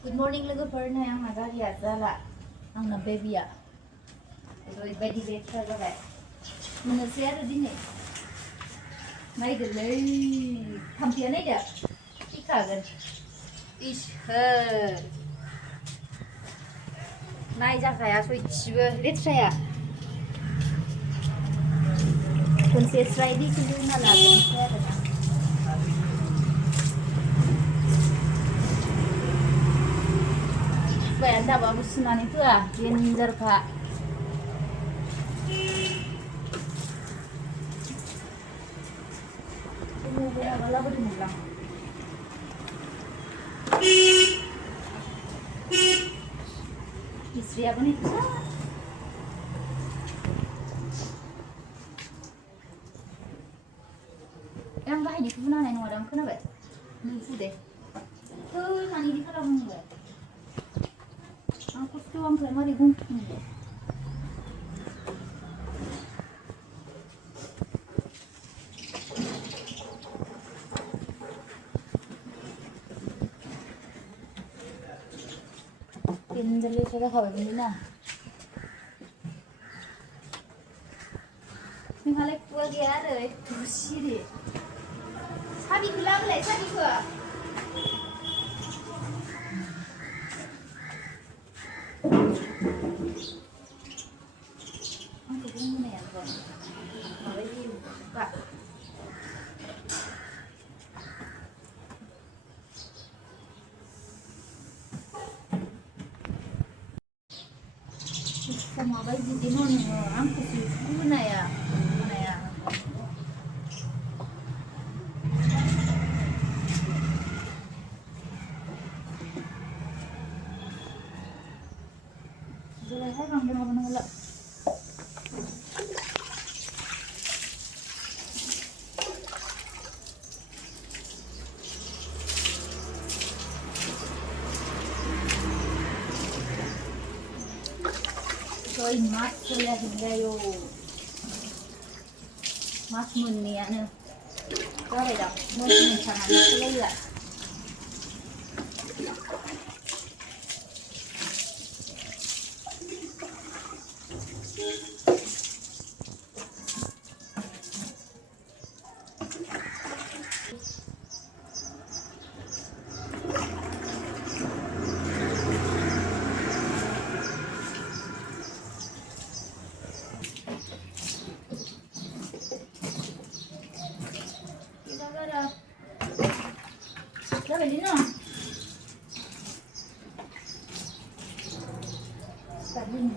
Good morning लोगोफोरनो आंना गारिया जाला आंना बेबिया ओरैबायदि लेथ्रा जाबाय मोननोसै आरो दिनै नायदोलै थाम्फैया नायदो थैखागोन इसोर नायजाखाया सयथिबो लेथ्राया खनसे स्राय दैखौ लोंना लाग्रोनोसै आरोना Bayar dah bawa busunan itu ah, genjer kak. Tunggu berapa lama dimulang? Istri apa nih? Yang kah ini kebenaran yang orang kenapa? Lucu deh. Tuh, nani di kalau enggak? Aku tuh sampai mari gunting. Pinjali saya kawin ini nah. Misalnya gua dia ada, bersih deh. Sabi bilang lah, sabi gua. Sama bayi di mana? Angkat sih, guna ya. Jadi saya kan benar-benar ngelak. Soy mas sudah hingga yo mas munni anu kau dah munni sama leyra Dah beli no. Start ni.